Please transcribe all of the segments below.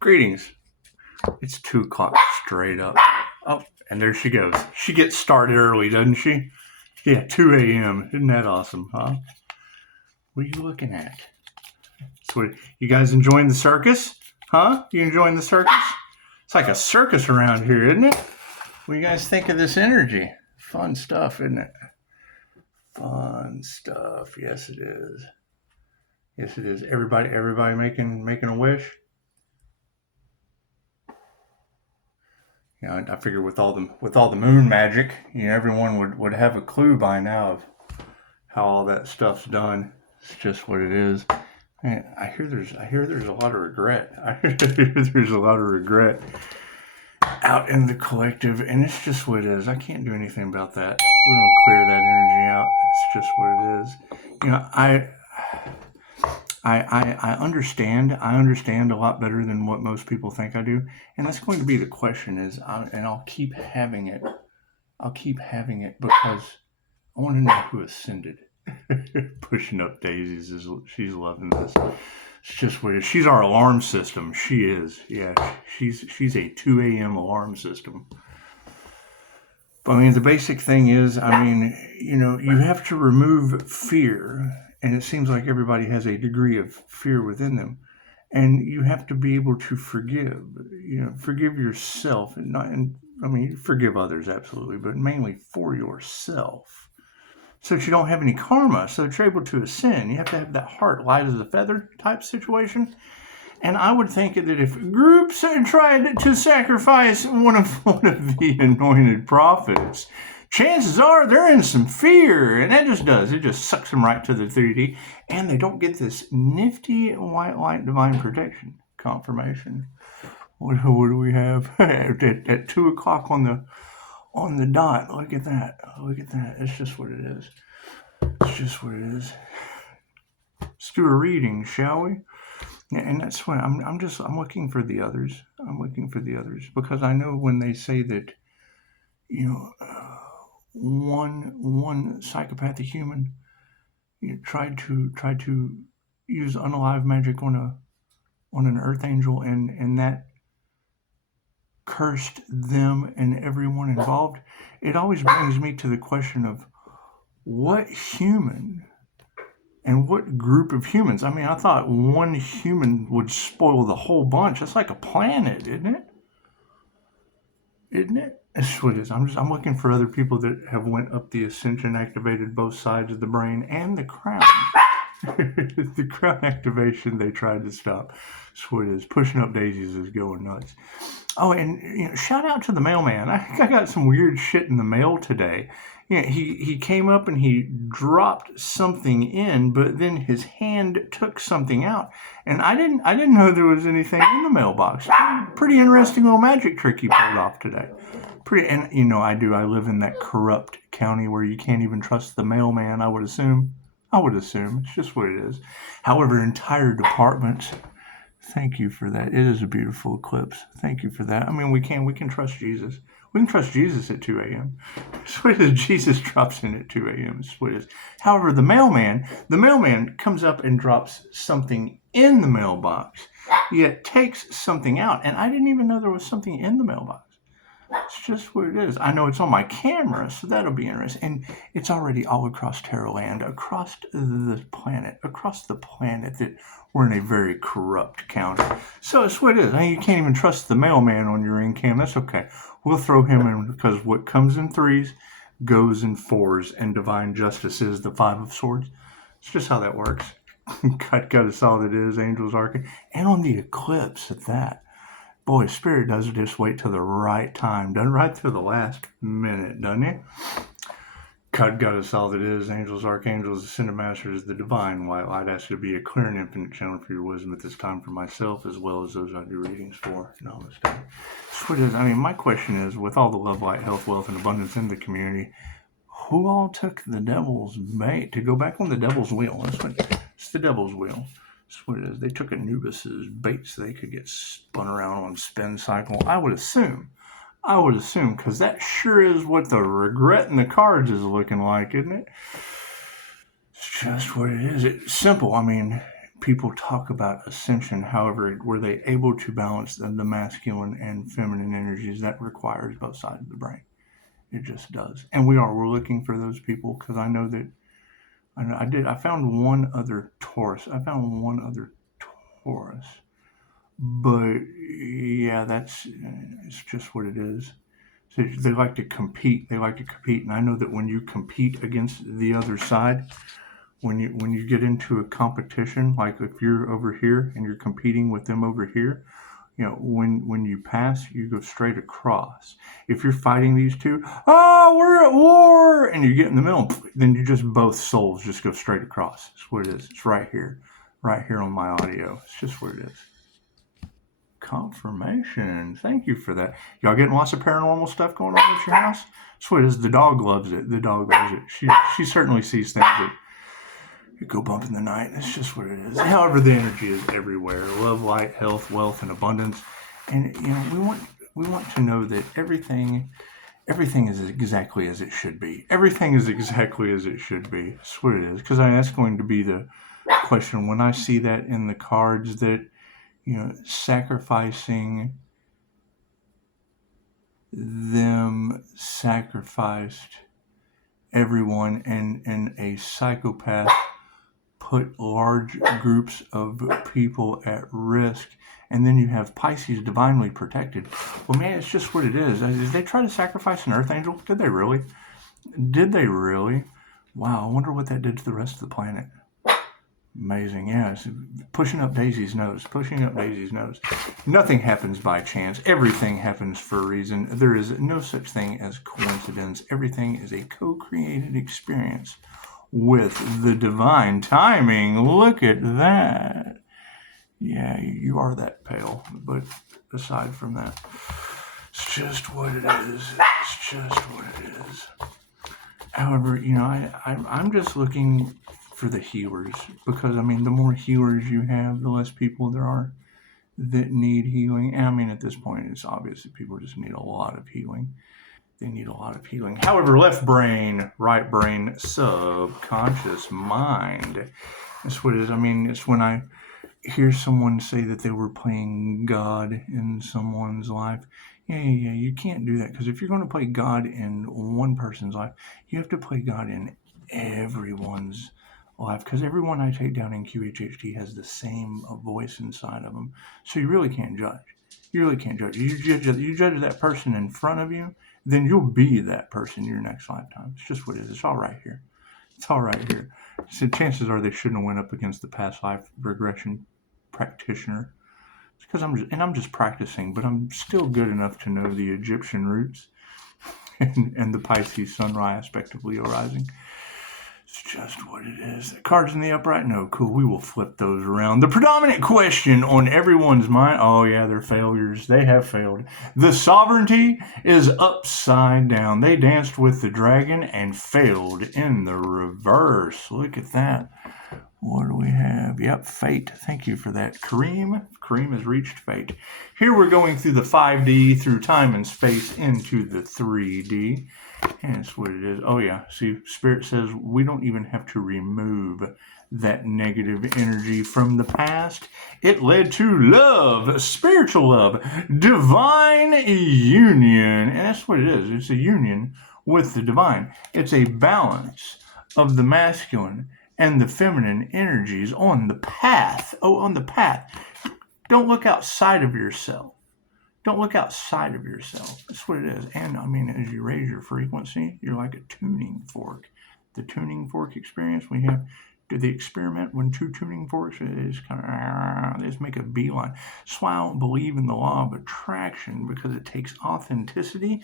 Greetings. It's 2 o'clock straight up. Oh, and there she goes. She gets started early, doesn't she? Yeah, 2 a.m. Isn't that awesome, huh? What are you looking at? So, you guys enjoying the circus? Huh? You enjoying the circus? It's like a circus around here, isn't it? What do you guys think of this energy? Fun stuff, isn't it? Fun stuff. Yes, it is. Yes, it is. Everybody making a wish. You know, I figure with all the moon magic, you know, everyone would have a clue by now of how all that stuff's done. It's just what it is. Man, I hear there's a lot of regret. I hear there's a lot of regret out in the collective, and it's just what it is. I can't do anything about that. We're gonna clear that energy out. It's just what it is. You know, I understand. I understand a lot better than what most people think I do, and that's going to be the question. And I'll keep having it. I'll keep having it because I want to know who ascended. Pushing up daisies she's loving this. It's just what it is. She's our alarm system. She is. Yeah, she's a 2 a.m. alarm system. But I mean, the basic thing is, I mean, you know, you have to remove fear, and it seems like everybody has a degree of fear within them, and you have to be able to forgive. You know, forgive yourself, and I mean, forgive others absolutely, but mainly for yourself. So that you don't have any karma, so that you're able to ascend. You have to have that heart light as a feather type situation. And I would think that if groups tried to sacrifice one of the anointed prophets, chances are they're in some fear, and it just sucks them right to the 3D, and they don't get this nifty white light divine protection confirmation. What do we have at 2 o'clock on the dot? Look at that. Look at that. It's just what it is. It's just what it is. Let's do a reading, shall we? And that's what I'm looking for the others. I'm looking for the others because I know when they say that, you know, one psychopathic human, you know, tried to use unalive magic on an earth angel, and that cursed them and everyone involved. It always brings me to the question of what human and what group of humans. I mean, I thought one human would spoil the whole bunch. It's like a planet, isn't it? Isn't it? That's what it is. I'm looking for other people that have went up the ascension, activated both sides of the brain and the crown. The crown activation they tried to stop. That's what it is. Pushing up daisies is going nuts. Oh, and you know, shout out to the mailman. I think I got some weird shit in the mail today. You know, he came up and he dropped something in, but then his hand took something out, and I didn't know there was anything in the mailbox. Pretty interesting little magic trick he pulled off today. And you know, I live in that corrupt county where you can't even trust the mailman. I would assume. It's just what it is. However, entire departments. Thank you for that. It is a beautiful eclipse. Thank you for that. I mean, we can trust Jesus. We can trust Jesus at 2 a.m. So it is. Jesus drops in at 2 a.m. That's what it is. However, the mailman comes up and drops something in the mailbox, yet takes something out. And I didn't even know there was something in the mailbox. It's just what it is. I know it's on my camera, so that'll be interesting. And it's already all across Terra Land, across the planet, that we're in a very corrupt county. So it's what it is. You can't even trust the mailman on your in-cam. That's okay. We'll throw him in because what comes in threes goes in fours, and divine justice is the 5 of swords. It's just how that works. God us all that is, angels, archangels, and on the eclipse at that. Boy, Spirit doesn't just wait till the right time, doesn't right till the last minute, doesn't it? God us all that is, angels, archangels, ascended masters, the divine white light. I ask you to be a clear and infinite channel for your wisdom at this time for myself as well as those I do readings for. Namaste. That's what it is. I mean, my question is, with all the love, light, health, wealth, and abundance in the community, who all took the devil's bait to go back on the devil's wheel? It's the devil's wheel. That's what it is. They took Anubis's bait so they could get spun around on spin cycle. I would assume, because that sure is what the regret in the cards is looking like, isn't it? It's just what it is. It's simple. I mean, people talk about ascension. However, were they able to balance the masculine and feminine energies? That requires both sides of the brain. It just does. And we're looking for those people, because I know that I found one other Taurus. But yeah, it's just what it is. So they like to compete. And I know that when you compete against the other side, when you get into a competition, like if you're over here and you're competing with them over here, when you pass, you go straight across. If you're fighting these two, we're at war, and you get in the middle, then you just, both souls just go straight across. That's what it is. It's right here on my audio. It's just what it is. Confirmation. Thank you for that. Y'all getting lots of paranormal stuff going on at your house? That's what it is. The dog loves it. She certainly sees things that go bump in the night. It's just what it is. However, the energy is everywhere. Love, light, health, wealth, and abundance. And we want to know that everything is exactly as it should be. Everything is exactly as it should be. That's what it is. Because that's going to be the question when I see that in the cards, that sacrificing them sacrificed everyone, and a psychopath put large groups of people at risk. And then you have Pisces divinely protected. Well, man, it's just what it is. Did they try to sacrifice an earth angel? Did they really? Wow, I wonder what that did to the rest of the planet. Amazing. Yeah, it's pushing up Daisy's nose. Nothing happens by chance. Everything happens for a reason. There is no such thing as coincidence. Everything is a co-created experience with the divine timing. Look at that. Yeah, you are that pale. But aside from that, it's just what it is. However, I'm just looking for the healers, because the more healers you have, the less people there are that need healing. And at this point, it's obvious that people just need a lot of healing. However, left brain, right brain, subconscious mind. That's what it is. It's when I hear someone say that they were playing God in someone's life. Yeah, you can't do that, because if you're going to play God in one person's life, you have to play God in everyone's life, because everyone I take down in QHHT has the same voice inside of them. So you really can't judge. You judge that person in front of you, then you'll be that person in your next lifetime. It's just what it is. It's all right here. So chances are they shouldn't have went up against the past life regression practitioner. It's because I'm just practicing, but I'm still good enough to know the Egyptian roots and the Pisces sunrise aspect of Leo rising. It's just what it is. The cards in the upright? No, cool. We will flip those around. The predominant question on everyone's mind. Oh, yeah, they're failures. They have failed. The sovereignty is upside down. They danced with the dragon and failed in the reverse. Look at that. What do we have? Yep, fate. Thank you for that, Kareem. Kareem has reached fate. Here we're going through the 5D, through time and space, into the 3D. And that's what it is. Oh, yeah. See, Spirit says we don't even have to remove that negative energy from the past. It led to love, spiritual love, divine union. And that's what it is. It's a union with the divine. It's a balance of the masculine and the feminine energies on the path. Oh, on the path. Don't look outside of yourself. That's what it is. And as you raise your frequency, you're like a tuning fork. The tuning fork experience, we have do the experiment when two tuning forks is kind of, they just make a beeline. That's why I don't believe in the law of attraction, because it takes authenticity,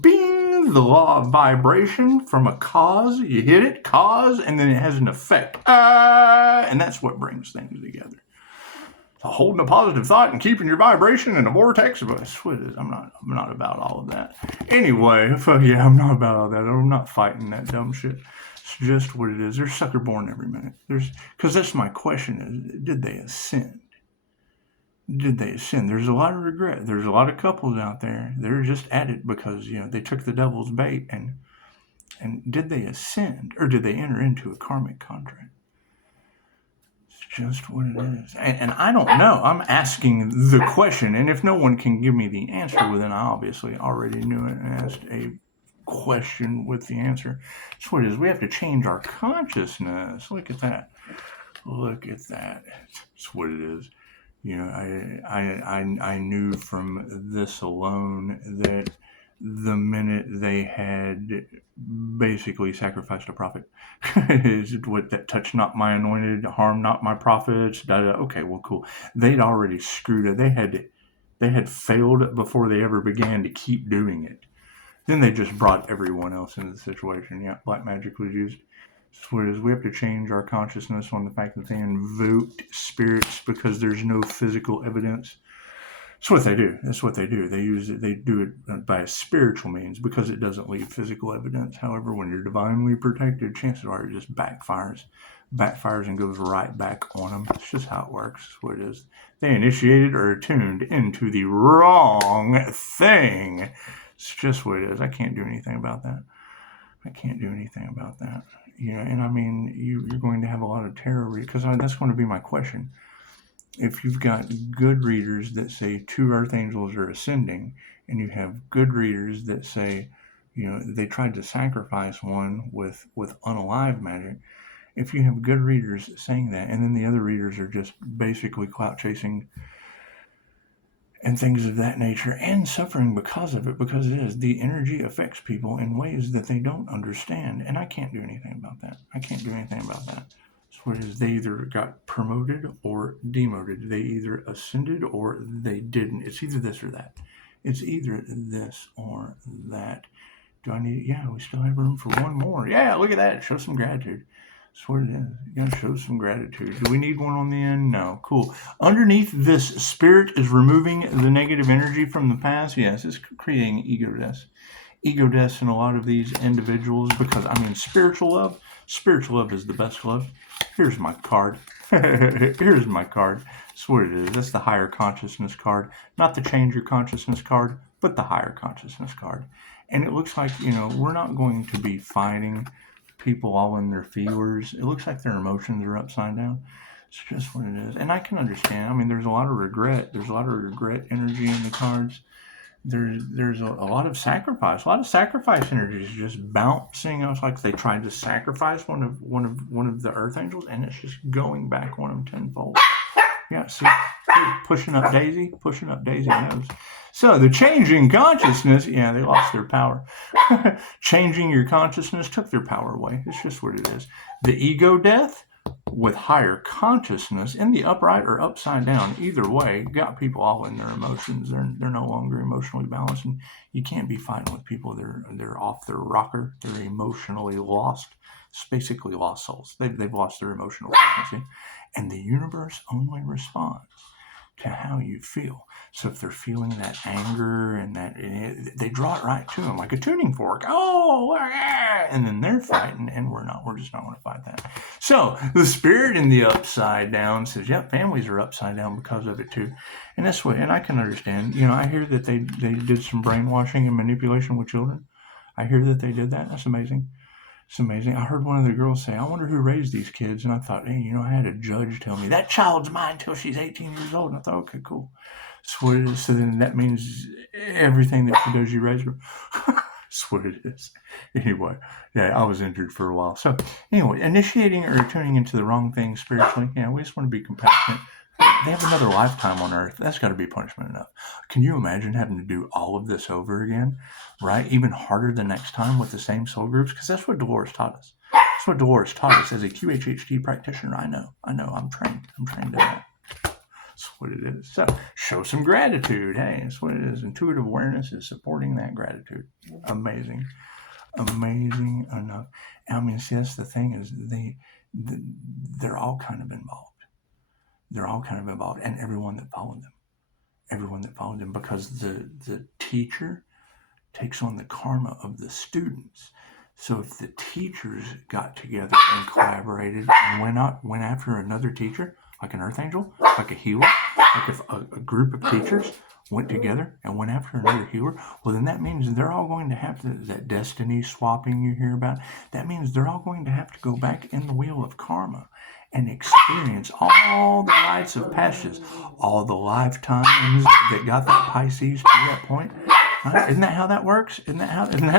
being the law of vibration from a cause. You hit it, cause, and then it has an effect. And that's what brings things together. Holding a positive thought and keeping your vibration in a vortex. That's what it is. I'm not about all of that. Anyway, yeah, I'm not about all that. I'm not fighting that dumb shit. It's just what it is. They're sucker born every minute. Because that's my question is, did they ascend? There's a lot of regret. There's a lot of couples out there. They're just at it because, they took the devil's bait. And did they ascend, or did they enter into a karmic contract? It's just what it is. And I don't know. I'm asking the question. And if no one can give me the answer, well, then I obviously already knew it and asked a question with the answer. That's what it is. We have to change our consciousness. Look at that. Look at that. That's what it is. You know, I knew from this alone that the minute they had basically sacrificed a prophet, is what that touch not my anointed, harm not my prophets. Da, da. Okay, well, cool. They'd already screwed it. They had failed before they ever began to keep doing it. Then they just brought everyone else into the situation. Yeah, black magic was used. So it is. We have to change our consciousness on the fact that they invoked spirits because there's no physical evidence. That's what they do. That's what they do. They use it. They do it by a spiritual means because it doesn't leave physical evidence. However, when you're divinely protected, chances are it just backfires and goes right back on them. It's just how it works. That's what it is. They initiated or attuned into the wrong thing. It's just what it is. I can't do anything about that. I can't do anything about that. You know, and I mean, you're going to have a lot of tarot readers, because that's going to be my question. If you've got good readers that say 2 earth angels are ascending, and you have good readers that say, you know, they tried to sacrifice one with unalive magic. If you have good readers saying that, and then the other readers are just basically clout chasing and things of that nature, and suffering because of it, because it is, the energy affects people in ways that they don't understand, and I can't do anything about that. I can't do anything about that. So what it is, they either got promoted or demoted. They either ascended or they didn't. It's either this or that. It's either this or that. Do I need? Yeah, we still have room for one more. Yeah, look at that. Show some gratitude. That's what it is. You gotta show some gratitude. Do we need one on the end? No. Cool. Underneath this, spirit is removing the negative energy from the past. Yes, it's creating ego deaths. Ego deaths in a lot of these individuals, because, I mean, spiritual love is the best love. Here's my card. Here's my card. That's what it is. That's the higher consciousness card. Not the change your consciousness card, but the higher consciousness card. And it looks like, you know, we're not going to be fighting people all in their feelers. It looks like their emotions are upside down. It's just what it is. And I can understand. I mean, there's a lot of regret. There's a lot of regret energy in the cards. There's a lot of sacrifice. A lot of sacrifice energy is just bouncing. It's like they tried to sacrifice one of the earth angels, and it's just going back on them tenfold. Yeah, see, pushing up Daisy knows. So the changing consciousness, yeah, they lost their power. Changing your consciousness took their power away. It's just what it is. The ego death with higher consciousness in the upright or upside down, either way, got people all in their emotions. They're no longer emotionally balanced, and you can't be fighting with people. They're off their rocker. They're emotionally lost. It's basically lost souls. They've lost their emotional frequency, and the universe only responds to how you feel. So if they're feeling that anger and that, they draw it right to them like a tuning fork. Oh, yeah. And then they're fighting, and we're just not going to fight that. So the spirit in the upside down says, yep, families are upside down because of it too. And that's what, and I can understand. You know, I hear that they did some brainwashing and manipulation with children. I hear that they did that. That's amazing. It's amazing. I heard one of the girls say, I wonder who raised these kids. And I thought, hey, you know, I had a judge tell me, that child's mine until she's 18 years old. And I thought, okay, cool. So what it is. So then that means everything that she does, you raise her. That's what it is. Anyway, yeah, I was injured for a while. So anyway, initiating or tuning into the wrong thing spiritually, yeah, we just want to be compassionate. They have another lifetime on Earth. That's got to be punishment enough. Can you imagine having to do all of this over again, right? Even harder the next time with the same soul groups? Because that's what Dolores taught us. That's what Dolores taught us as a QHHT practitioner. I know. I'm trained. I'm trained to that. That's what it is. So show some gratitude. Hey, that's what it is. Intuitive awareness is supporting that gratitude. Amazing. Amazing enough. I mean, see, that's the thing is they're all kind of involved. They're all kind of involved, and everyone that followed them, because the teacher takes on the karma of the students. So if the teachers got together and collaborated and went after another teacher, like an earth angel, like a healer, like if a group of teachers went together and went after another healer, well, then that means they're all going to have that destiny swapping you hear about. That means they're all going to have to go back in the wheel of karma and experience all the lights of passages, all the lifetimes that got that Pisces to that point. Right? Isn't that how that works? Isn't that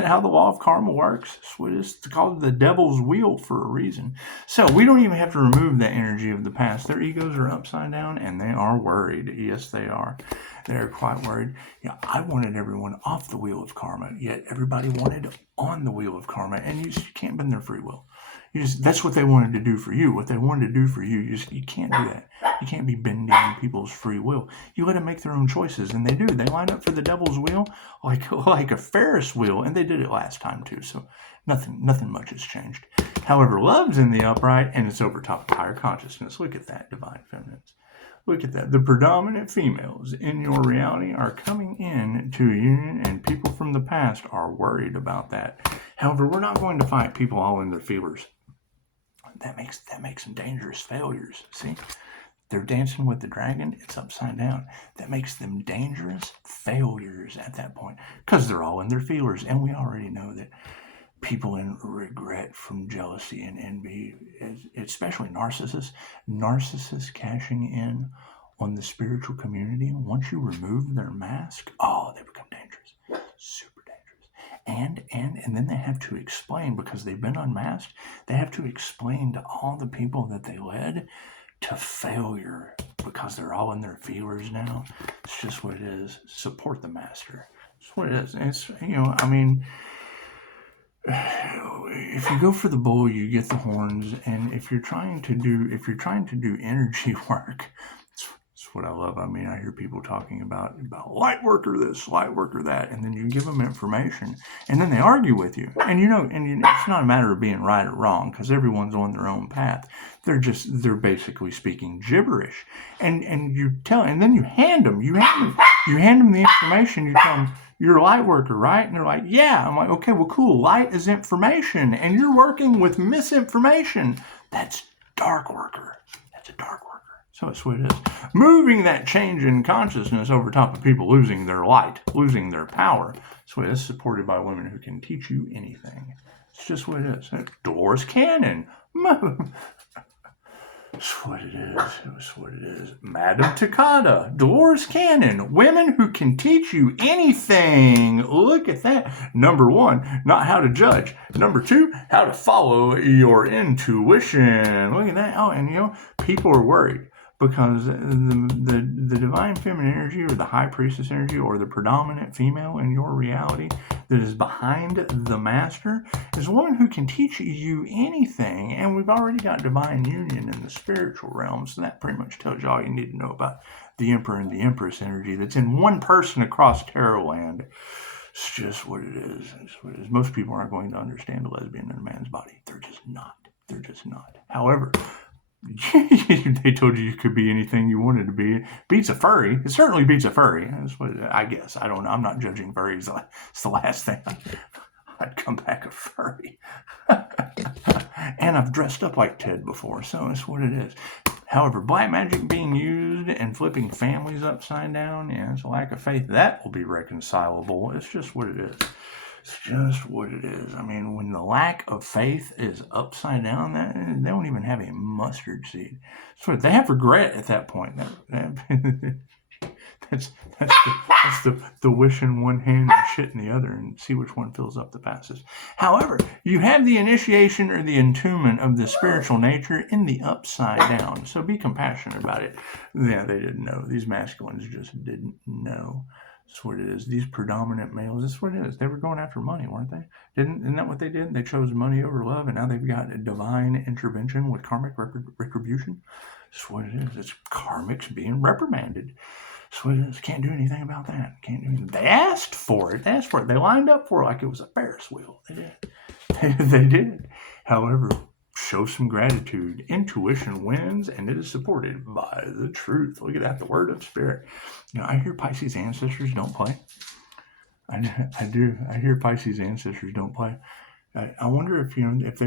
how the law of karma works? It's called the devil's wheel for a reason. So we don't even have to remove that energy of the past. Their egos are upside down and they are worried. Yes, they are. They're quite worried. I wanted everyone off the wheel of karma, yet everybody wanted on the wheel of karma, and you can't bend their free will. That's what they wanted to do for you. What they wanted to do for you, you can't do that. You can't be bending people's free will. You let them make their own choices, and they do. They line up for the devil's wheel like a Ferris wheel, and they did it last time too. So nothing much has changed. However, love's in the upright, and it's over top of higher consciousness. Look at that, divine feminines. Look at that. The predominant females in your reality are coming in to a union, and people from the past are worried about that. However, we're not going to fight people all in their feelers. That makes them dangerous failures. See? They're dancing with the dragon. It's upside down. That makes them dangerous failures at that point because they're all in their feelers. And we already know that people in regret from jealousy and envy, especially narcissists cashing in on the spiritual community. Once you remove their mask, they become dangerous. Super dangerous. And then they have to explain, because they've been unmasked, they have to explain to all the people that they led to failure because they're all in their feelers now. It's just what it is. Support the master. It's what it is. It's, if you go for the bull, you get the horns. And if you're trying to do energy work, it's what I love. I hear people talking about light worker this, light worker that, and then you give them information, and then they argue with you. And it's not a matter of being right or wrong, because everyone's on their own path. They're basically speaking gibberish, and then you hand them the information. You tell them, you're a light worker, right? And they're like, yeah. I'm like, okay, well, cool. Light is information, and you're working with misinformation. That's dark worker. That's a dark worker. So it's what it is. Moving that change in consciousness over top of people losing their light, losing their power. So it is supported by women who can teach you anything. It's just what it is. Dolores Cannon. It's what it is. It's what it is. Madame Takada, Dolores Cannon, women who can teach you anything. Look at that. Number 1, not how to judge. Number 2, how to follow your intuition. Look at that. Oh, and people are worried because the divine feminine energy, or the high priestess energy, or the predominant female in your reality that is behind the master is a woman who can teach you anything. And we've already got divine union in the spiritual realm, so that pretty much tells you all you need to know about the Emperor and the Empress energy that's in one person across Tarot land. It's just what it is. It's what it is. Most people aren't going to understand a lesbian in a man's body. They're just not. They're just not. However, they told you could be anything you wanted to be. Beats a furry. It certainly beats a furry. That's what I guess. I don't know. I'm not judging furries. It's the last thing I'd come back a furry. And I've dressed up like Ted before, so it's what it is. However, black magic being used and flipping families upside down, it's a lack of faith. That will be reconcilable. It's just what it is. It's just what it is. When the lack of faith is upside down, they don't even have a mustard seed. So they have regret at that point. That's the wish in one hand and shit in the other, and see which one fills up the passes. However, you have the initiation or the entombment of the spiritual nature in the upside down. So be compassionate about it. Yeah, they didn't know. These masculines just didn't know. That's what it is. These predominant males, that's what it is. They were going after money, weren't they? Isn't that what they did? They chose money over love, and now they've got a divine intervention with karmic retribution. That's what it is. It's karmics being reprimanded. That's what it is. Can't do anything about that. Can't do anything. They asked for it. They lined up for it like it was a Ferris wheel. They did. They did. However, show some gratitude. Intuition wins, and it is supported by the truth. Look at that, the word of spirit. I hear Pisces ancestors don't play. I do. I hear Pisces ancestors don't play. I wonder if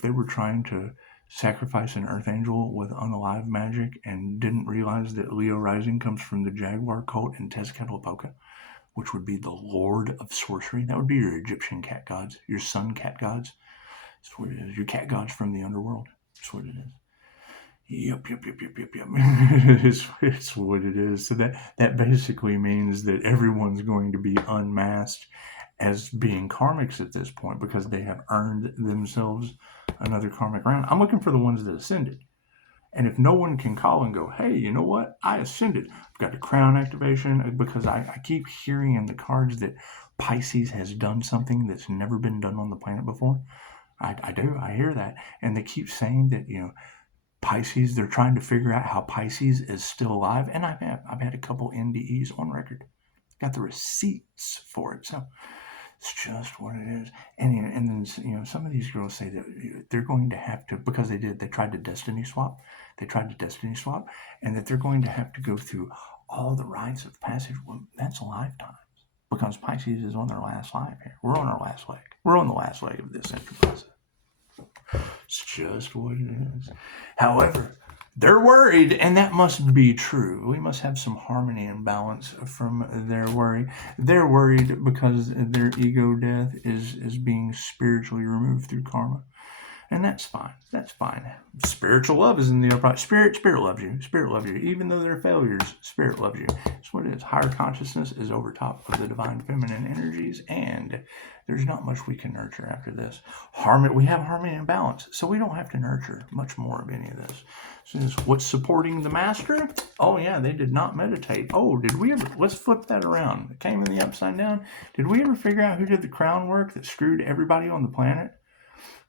they were trying to sacrifice an earth angel with unalive magic and didn't realize that Leo rising comes from the Jaguar cult in Tezcatlipoca, which would be the lord of sorcery. That would be your Egyptian cat gods, your sun cat gods. That's what it is. Your cat gods from the underworld. That's what it is. Yep. It's what it is. So that basically means that everyone's going to be unmasked as being karmics at this point because they have earned themselves another karmic round. I'm looking for the ones that ascended. And if no one can call and go, hey, you know what? I ascended. I've got the crown activation because I keep hearing in the cards that Pisces has done something that's never been done on the planet before. I do. I hear that. And they keep saying that, Pisces, they're trying to figure out how Pisces is still alive. And I've had a couple NDEs on record. Got the receipts for it. So it's just what it is. And then, some of these girls say that they're going to have to, because they tried to destiny swap. And that they're going to have to go through all the rites of passage. Well, that's lifetimes. Because Pisces is on their last life here. We're on our last leg. We're on the last leg of this entry process. It's just what it is. However, they're worried, and that must be true. We must have some harmony and balance from their worry. They're worried because their ego death is being spiritually removed through karma. And that's fine. That's fine. Spiritual love is in the upright. Spirit loves you. Spirit loves you. Even though they're failures, Spirit loves you. That's what it is. Higher consciousness is over top of the divine feminine energies, and there's not much we can nurture after this. We have harmony and balance, so we don't have to nurture much more of any of this. So what's supporting the master? Oh yeah, they did not meditate. Oh, did we ever? Let's flip that around. It came in the upside down. Did we ever figure out who did the crown work that screwed everybody on the planet?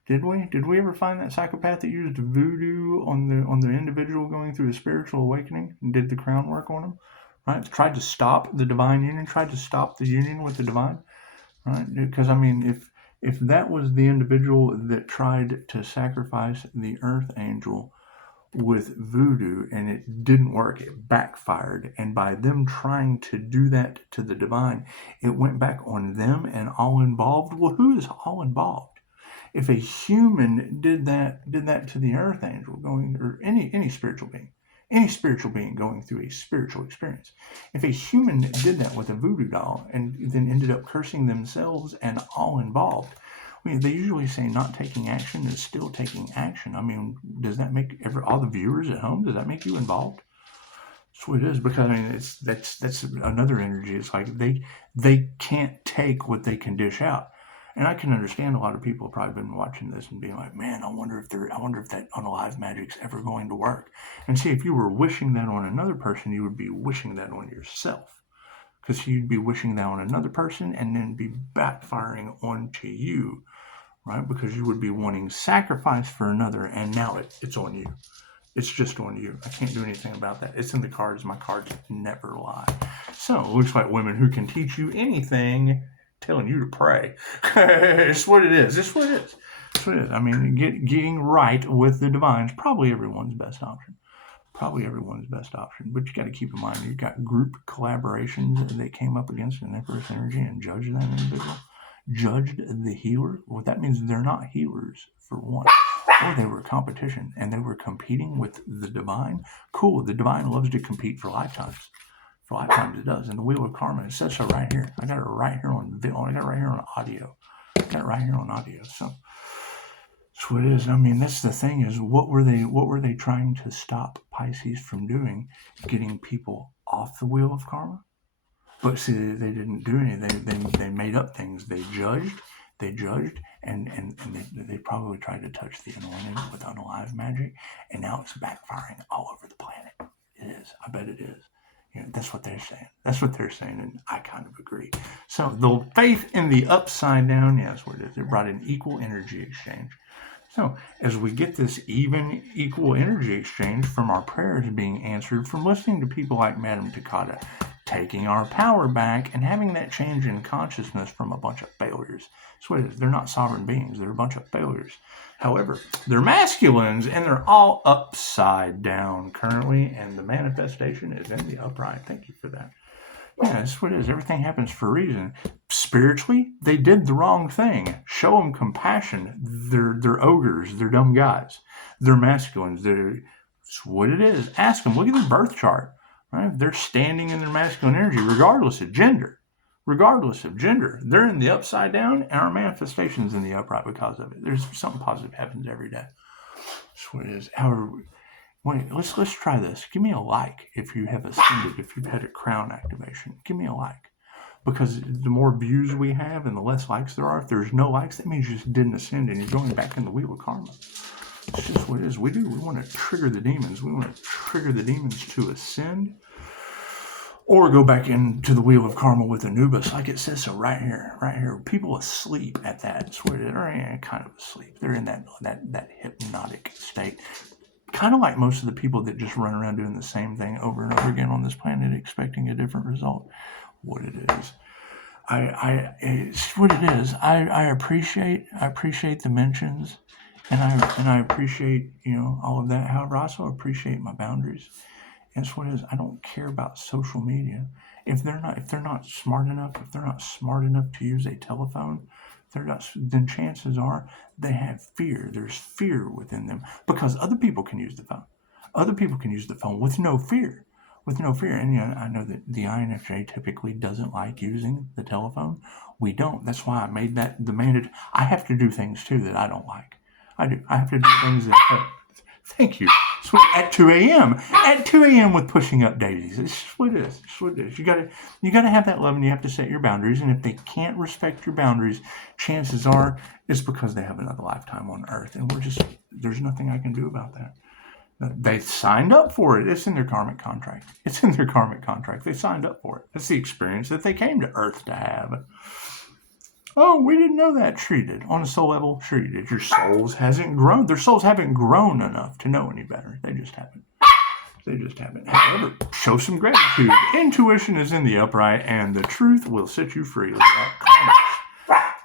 Did we? Did we ever find that psychopath that used voodoo on the individual going through a spiritual awakening and did the crown work on him? Right? Tried to stop the divine union, tried to stop the union with the divine. Right? Because if that was the individual that tried to sacrifice the earth angel with voodoo and it didn't work, it backfired, and by them trying to do that to the divine, it went back on them and all involved. Well, who is all involved? If a human did that to the earth angel or any spiritual being going through a spiritual experience, if a human did that with a voodoo doll and then ended up cursing themselves and all involved, they usually say not taking action is still taking action. I mean, does that make all the viewers at home, does that make you involved? That's what it is, because that's another energy. It's like they can't take what they can dish out. And I can understand a lot of people have probably been watching this and being like, man, I wonder if that unalive magic's ever going to work. And see, if you were wishing that on another person, you would be wishing that on yourself. Because you'd be wishing that on another person and then be backfiring onto you, right? Because you would be wanting sacrifice for another, and now it's on you. It's just on you. I can't do anything about that. It's in the cards. My cards never lie. So it looks like women who can teach you anything telling you to pray. It's what it is. It's what it is. It's what it is. I mean, getting right with the divine is probably everyone's best option. But you got to keep in mind, you've got group collaborations that came up against an Empress energy and judged that individual. Judged the healer. Well, that means they're not healers, for one. Or they were competition and they were competing with the divine. Cool. The divine loves to compete for lifetimes. For lifetimes it does. And the Wheel of Karma, it says so right here. I got it right here on video. I got it right here on audio. So that's what it is. I mean, that's the thing, is what were they trying to stop Pisces from doing? Getting people off the Wheel of Karma? But see, they didn't do anything. They made up things. They judged, and they probably tried to touch the anointed with unalive magic, and now it's backfiring all over the planet. It is. I bet it is. That's what they're saying. And I kind of agree. So the faith in the upside down, yes, what it is. It brought an equal energy exchange. So as we get this equal energy exchange from our prayers being answered, from listening to people like Madame Takata, taking our power back and having that change in consciousness from a bunch of failures. That's what it is. They're not sovereign beings. They're a bunch of failures. However, they're masculines, and they're all upside down currently, and the manifestation is in the upright. Thank you for that. Yeah, that's what it is. Everything happens for a reason. Spiritually, they did the wrong thing. Show them compassion. They're ogres. They're dumb guys. They're masculines. That's what it is. Ask them. Look at their birth chart. Right? They're standing in their masculine energy, regardless of gender. They're in the upside down, and our manifestation's in the upright because of it. There's something positive happens every day. That's what it is. However, Wait, let's try this. Give me a like if you have ascended, if you've had a crown activation. Give me a like. Because the more views we have and the less likes there are, if there's no likes, that means you just didn't ascend and you're going back in the wheel of karma. It's just what it is. We want to trigger the demons. We want to trigger the demons to ascend or go back into the wheel of karma with Anubis, like it says so right here. People asleep at that. That's what it is. Or kind of asleep. They're in that hypnotic state. Kind of like most of the people that just run around doing the same thing over and over again on this planet, expecting a different result. What it is, it's what it is. I appreciate the mentions, and I appreciate all of that. However, I also appreciate my boundaries. And it's what it is. I don't care about social media if they're not smart enough to use a telephone. Then chances are they have fear. There's fear within them because other people can use the phone. Other people can use the phone with no fear. And I know that the INFJ typically doesn't like using the telephone. We don't. That's why I made that the mandate. I have to do things too that I don't like. I do. I have to do things that. Thank you. Sweet. At 2 a.m. At 2 a.m. with pushing up daisies. It's just what it is. It's what it is. You gotta have that love, and you have to set your boundaries. And if they can't respect your boundaries, chances are it's because they have another lifetime on Earth, and there's nothing I can do about that. They signed up for it. It's in their karmic contract. They signed up for it. That's the experience that they came to Earth to have. Oh, we didn't know that. Sure you did. On a soul level, sure you did. Your souls hasn't grown. Their souls haven't grown enough to know any better. They just haven't. However, show some gratitude. Intuition is in the upright, and the truth will set you free. Look at that.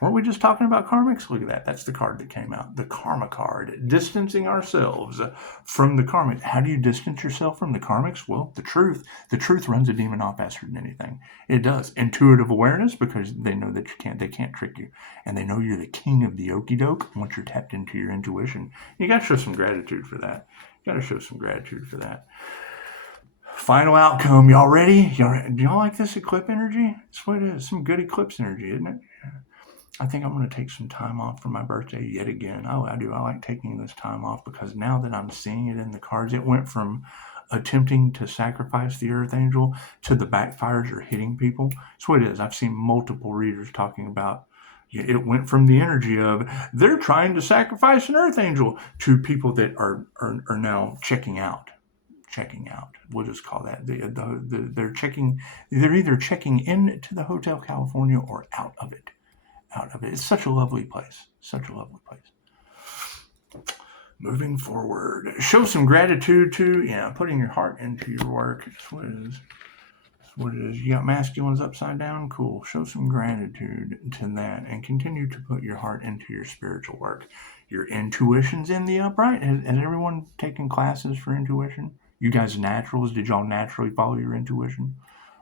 Weren't we just talking about karmics? Look at that. That's the card that came out. The karma card. Distancing ourselves from the karmics. How do you distance yourself from the karmics? Well, the truth. The truth runs a demon off faster than anything. It does. Intuitive awareness, because they know that they can't trick you. And they know you're the king of the okie doke once you're tapped into your intuition. You got to show some gratitude for that. Final outcome. Y'all ready? Do y'all like this eclipse energy? It's what it is. Some good eclipse energy, isn't it? I think I'm going to take some time off for my birthday yet again. Oh, I do. I like taking this time off because now that I'm seeing it in the cards, it went from attempting to sacrifice the Earth Angel to the backfires are hitting people. That's what it is. I've seen multiple readers talking about it went from the energy of they're trying to sacrifice an Earth Angel to people that are now checking out. We'll just call that. They're either checking into the Hotel California or out of it. It's such a lovely place. Moving forward, show some gratitude to putting your heart into your work. That's what it is. You got masculines upside down. Cool. Show some gratitude to that, and continue to put your heart into your spiritual work. Your intuition's in the upright. Has everyone taken classes for intuition? You guys naturals, did y'all naturally follow your intuition?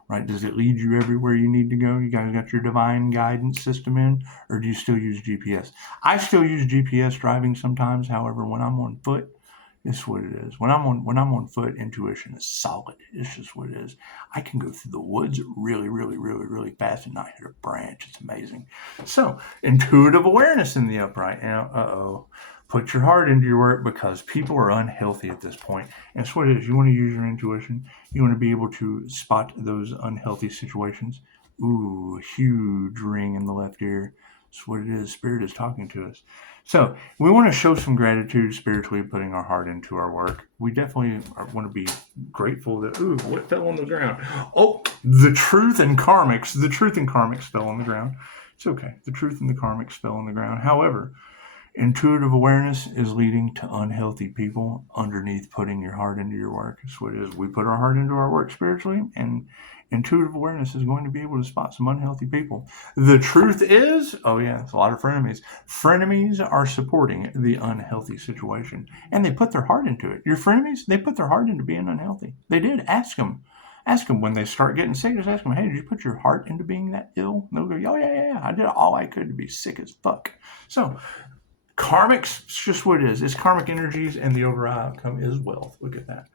Right? Does it lead you everywhere you need to go? You guys got your divine guidance system in, or do you still use GPS? I still use GPS driving sometimes. However, when I'm on foot, it's what it is. When I'm on foot, intuition is solid. It's just what it is. I can go through the woods really, really, really, really fast and not hit a branch. It's amazing. So, intuitive awareness in the upright. Now, put your heart into your work because people are unhealthy at this point. And it's what it is. You want to use your intuition. You want to be able to spot those unhealthy situations. Ooh, huge ring in the left ear. That's what it is. Spirit is talking to us. So we want to show some gratitude spiritually, putting our heart into our work. We definitely want to be grateful that, what fell on the ground? Oh, the truth and karmics. The truth and karmics fell on the ground. It's okay. The truth and the karmics fell on the ground. However, intuitive awareness is leading to unhealthy people underneath putting your heart into your work. That's what it is. We put our heart into our work spiritually, and intuitive awareness is going to be able to spot some unhealthy people. The truth is, it's a lot of frenemies. Frenemies are supporting the unhealthy situation, and they put their heart into it. Your frenemies, they put their heart into being unhealthy. They did. Ask them when they start getting sick. Just ask them, hey, did you put your heart into being that ill? And they'll go, yeah. I did all I could to be sick as fuck. So, karmics, it's just what it is. It's karmic energies, and the overall outcome is wealth. Look at that.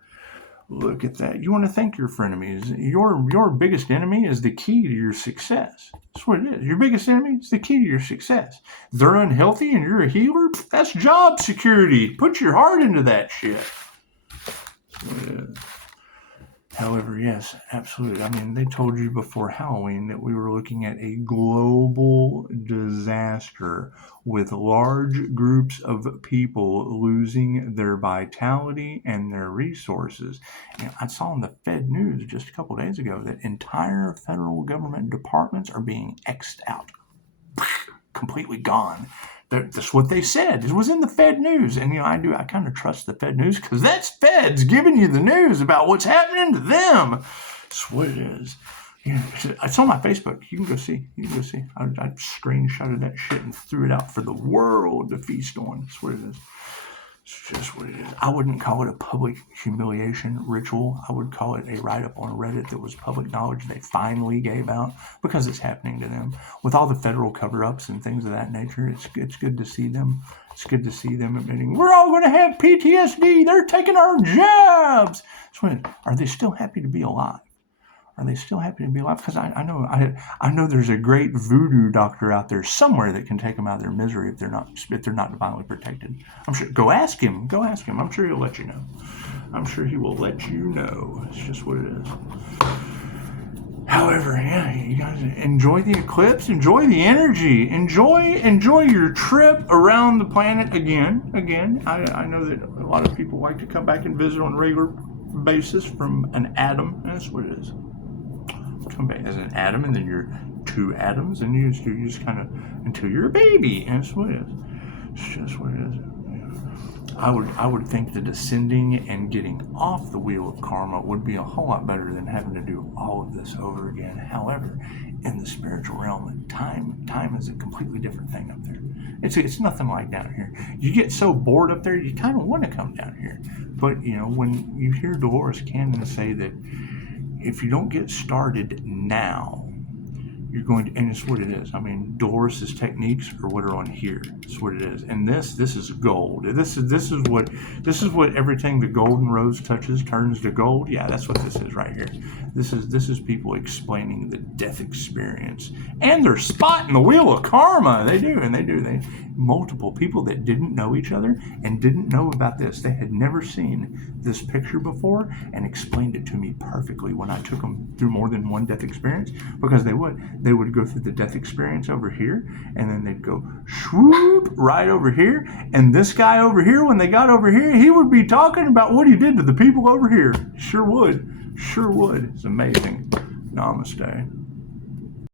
You want to thank your frenemies. Your biggest enemy is the key to your success. That's what it is. Your biggest enemy is the key to your success. They're unhealthy and you're a healer? That's job security. Put your heart into that shit. what it is. However, yes, absolutely. I mean, they told you before Halloween that we were looking at a global disaster with large groups of people losing their vitality and their resources. And I saw on the Fed News just a couple days ago that entire federal government departments are being X'd out. Completely gone. That's what they said. It was in the Fed News. And, I kind of trust the Fed News because that's Feds giving you the news about what's happening to them. That's what it is. It's on my Facebook. You can go see. I screenshotted that shit and threw it out for the world to feast on. That's what it is. It's just what it is. I wouldn't call it a public humiliation ritual. I would call it a write-up on Reddit that was public knowledge they finally gave out because it's happening to them. With all the federal cover-ups and things of that nature, it's good to see them. It's good to see them admitting, we're all going to have PTSD. They're taking our jobs. So are they still happy to be alive? Are they still happy to be alive? Because I know there's a great voodoo doctor out there somewhere that can take them out of their misery if they're not divinely protected. I'm sure. Go ask him. I'm sure he'll let you know. He will let you know. It's just what it is. However, you guys enjoy the eclipse. Enjoy the energy. Enjoy your trip around the planet again. I know that a lot of people like to come back and visit on a regular basis from an atom. That's what it is. Come back as an atom, and then you're two atoms, and you just kind of until you're a baby, and that's what it is. It's just what it is. I would think the descending and getting off the wheel of karma would be a whole lot better than having to do all of this over again. However, in the spiritual realm, time is a completely different thing up there. It's nothing like down here. You get so bored up there, you kind of want to come down here. But when you hear Dolores Cannon say that if you don't get started now, you're going to, and it's what it is. I mean, Dolores' techniques are what are on here. It's what it is. And this is gold. This is what everything the golden rose touches turns to gold. Yeah, that's what this is right here. This is people explaining the death experience. And they're spotting the wheel of karma. They do. Multiple people that didn't know each other and didn't know about this. They had never seen this picture before and explained it to me perfectly when I took them through more than one death experience, because they would go through the death experience over here, and then they'd go swoop right over here, and this guy over here, when they got over here, he would be talking about what he did to the people over here. Sure would. It's amazing. Namaste.